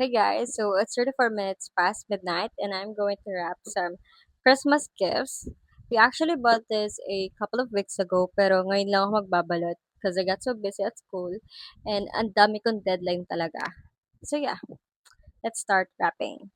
Hey guys, so it's 34 minutes past midnight and I'm going to wrap some Christmas gifts. We actually bought this a couple of weeks ago pero ngayon lang ako magbabalot because I got so busy at school and ang dami kong deadline talaga. So yeah, let's start wrapping.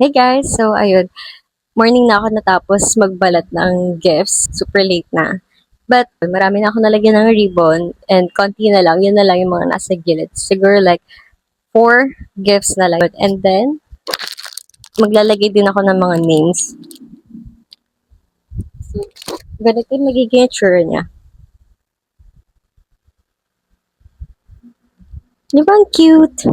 Hey guys, so ayun, morning na ako natapos magbalat ng gifts, super late na. But marami na ako nalagyan ng ribbon and konti na lang, yun na lang yung mga nasa gilid. Siguro like 4 gifts na lang. And then, maglalagay din ako ng mga names. So, ganito yung magiging itsura niya. Di ba ang cute?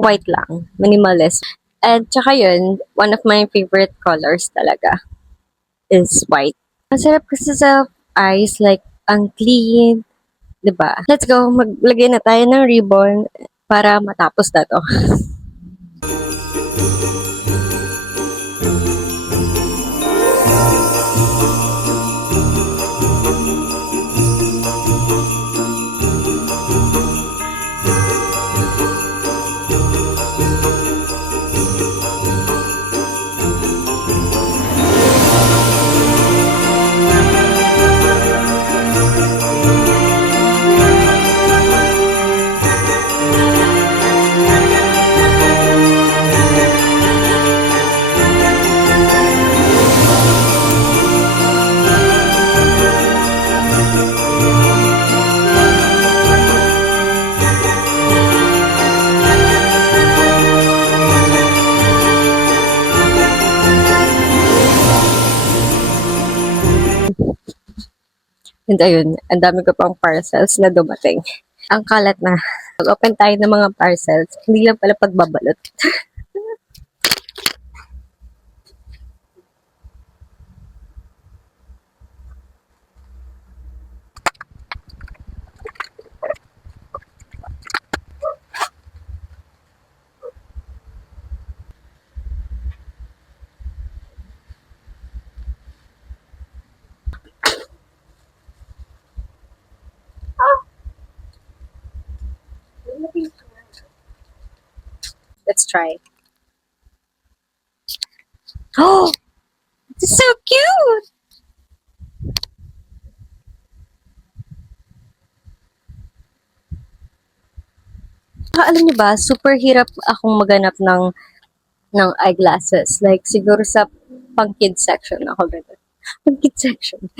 White lang, minimalist. And tsaka yun, one of my favorite colors talaga is white. Masarap kasi sa eyes, like, ang clean, di ba? Let's go, maglagay na tayo ng ribbon para matapos na to. And ayun, ang dami ko pang parcels na dumating. Ang kalat na. Mag-open tayo ng mga parcels. Hindi lang pala pagbabalot. Let's try. Oh! It's so cute! Alam niyo ba, super hirap akong maganap ng eyeglasses. Like, siguro sa pang-kids section ako ganun. Pang-kids section.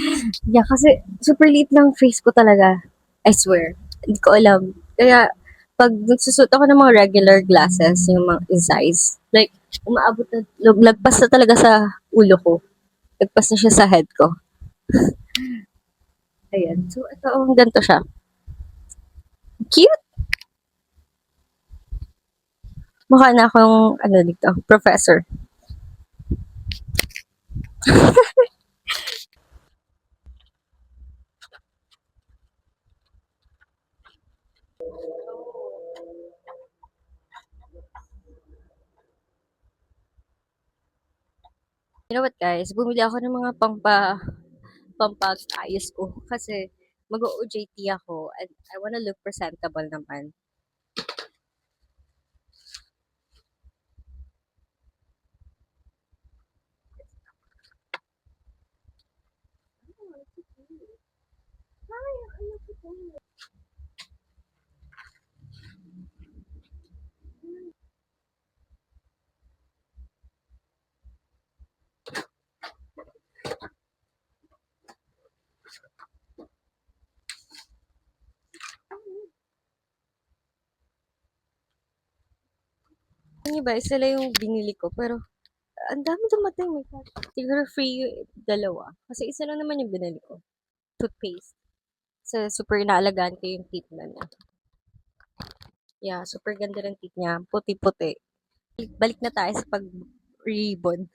Yeah, kasi super liit lang face ko talaga. I swear. Hindi ko alam. Kaya, pag nagsusot ako ng mga regular glasses, yung mga size, like, umaabot na, lagpas na talaga sa ulo ko. Lagpas na siya sa head ko. Ayan. So, ito, ganito siya. Cute! Mukha na akong, ano dito, professor. You know what guys, bumili ako ng mga pampag-ayos ko kasi mag-OJT ako and I wanna look presentable naman. Yung iba, isa lang yung binili ko pero ang dami dumating. May siguro free yung dalawa. Kasi isa lang naman yung binili ko. Toothpaste. So, super inaalagaan ko yung teeth na niya. Yeah, super ganda ng teeth niya. Puti-puti. Balik na tayo sa pag-ribbon.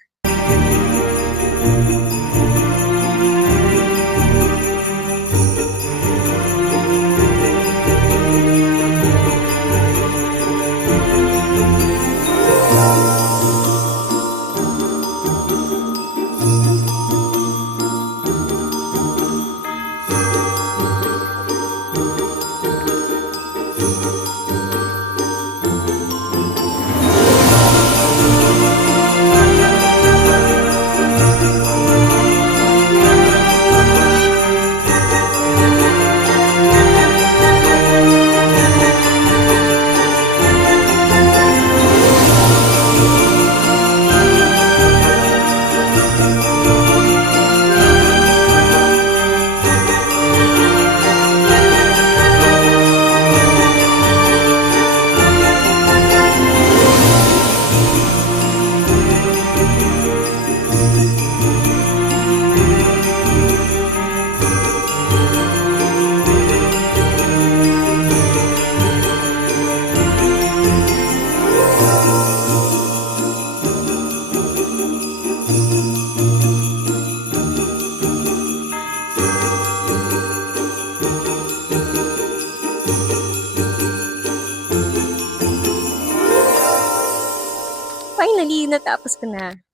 Finally, natapos ko na.